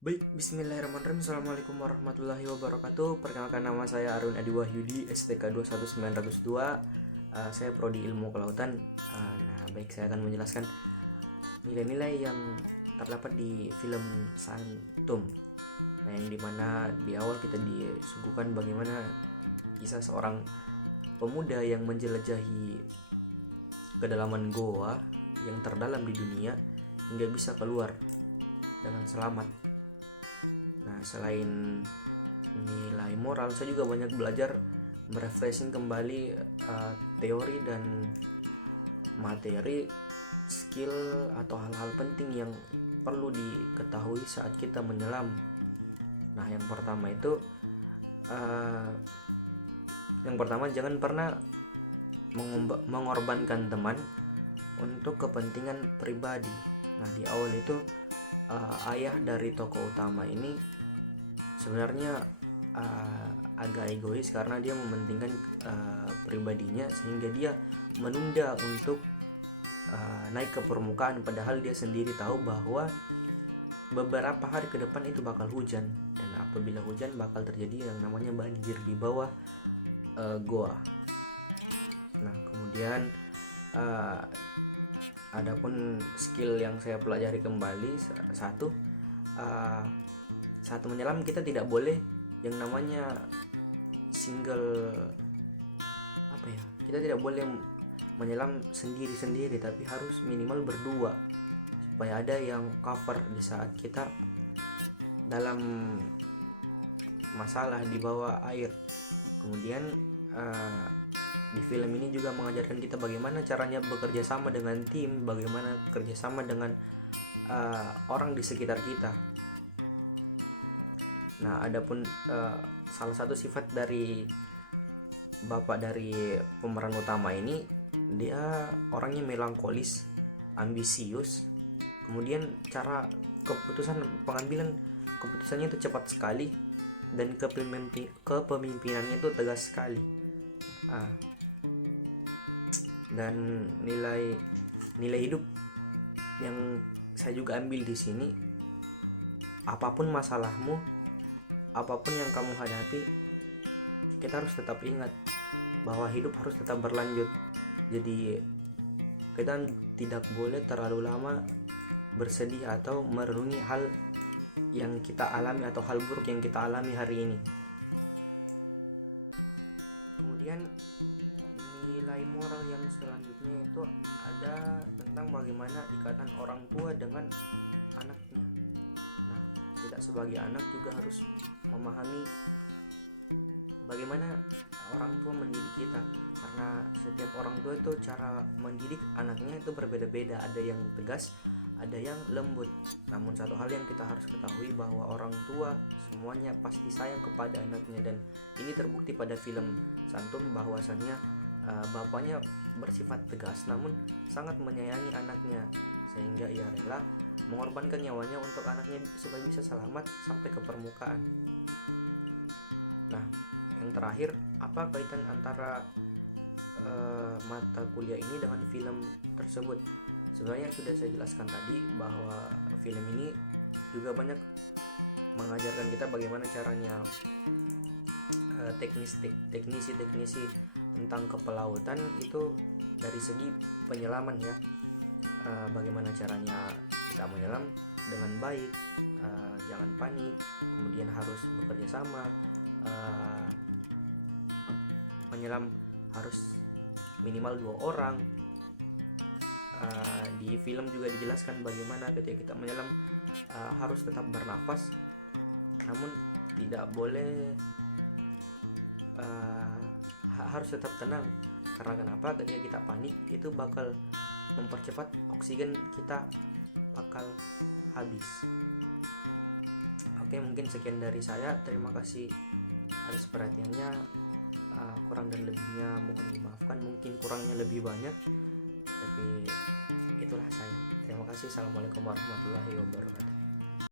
Baik, bismillahirrahmanirrahim. Assalamualaikum warahmatullahi wabarakatuh. Perkenalkan, nama saya Arun Adi Wahyudi, STK 21902. Saya prodi ilmu kelautan. Baik, saya akan menjelaskan nilai-nilai yang terdapat di film Santum. Yang dimana di awal kita disuguhkan bagaimana kisah seorang pemuda yang menjelajahi kedalaman goa yang terdalam di dunia hingga bisa keluar dengan selamat. Nah, selain nilai moral, saya juga banyak belajar merefreshing kembali teori dan materi, skill atau hal-hal penting yang perlu diketahui saat kita menyelam. Nah, yang pertama jangan pernah mengorbankan teman untuk kepentingan pribadi. Nah, di awal itu ayah dari tokoh utama ini sebenarnya agak egois karena dia mementingkan pribadinya, sehingga dia menunda untuk naik ke permukaan, padahal dia sendiri tahu bahwa beberapa hari ke depan itu bakal hujan, dan apabila hujan bakal terjadi yang namanya banjir di bawah goa. Nah, kemudian adapun skill yang saya pelajari kembali, saat menyelam kita tidak boleh yang namanya single, kita tidak boleh menyelam sendiri-sendiri, tapi harus minimal berdua supaya ada yang cover di saat kita dalam masalah di bawah air. Kemudian di film ini juga mengajarkan kita bagaimana caranya bekerja sama dengan tim, bagaimana kerja sama dengan orang di sekitar kita. Nah, adapun salah satu sifat dari bapak dari pemeran utama ini, dia orangnya melankolis, ambisius. Kemudian cara pengambilan keputusannya itu cepat sekali, dan kepemimpinannya itu tegas sekali. Dan nilai hidup yang saya juga ambil di sini, apapun masalahmu, apapun yang kamu hadapi, kita harus tetap ingat bahwa hidup harus tetap berlanjut. Jadi kita tidak boleh terlalu lama bersedih atau merenungi hal yang kita alami atau hal buruk yang kita alami hari ini. Kemudian nilai moral yang selanjutnya itu ada tentang bagaimana ikatan orang tua dengan anaknya. Nah, kita sebagai anak juga harus memahami bagaimana orang tua mendidik kita, karena setiap orang tua itu cara mendidik anaknya itu berbeda-beda, ada yang tegas, ada yang lembut. Namun satu hal yang kita harus ketahui bahwa orang tua semuanya pasti sayang kepada anaknya, dan ini terbukti pada film Santum bahwasannya bapaknya bersifat tegas namun sangat menyayangi anaknya, sehingga ia rela mengorbankan nyawanya untuk anaknya supaya bisa selamat sampai ke permukaan. Nah, yang terakhir, apa kaitan antara mata kuliah ini dengan film tersebut? Sebenarnya sudah saya jelaskan tadi bahwa film ini juga banyak mengajarkan kita bagaimana caranya teknisi tentang kepelautan itu dari segi penyelaman ya. Bagaimana caranya kita menyelam dengan baik, jangan panik, kemudian harus bekerja sama, menyelam harus minimal 2 orang. Di film juga dijelaskan bagaimana ketika kita menyelam harus tetap bernafas, namun tidak boleh harus tetap tenang. Karena kenapa? Ketika kita panik itu bakal mempercepat oksigen kita bakal habis. Oke, mungkin sekian dari saya. Terima kasih atas perhatiannya. Kurang dan lebihnya mohon dimaafkan, mungkin kurangnya lebih banyak, tapi itulah saya. Terima kasih. Assalamualaikum warahmatullahi wabarakatuh.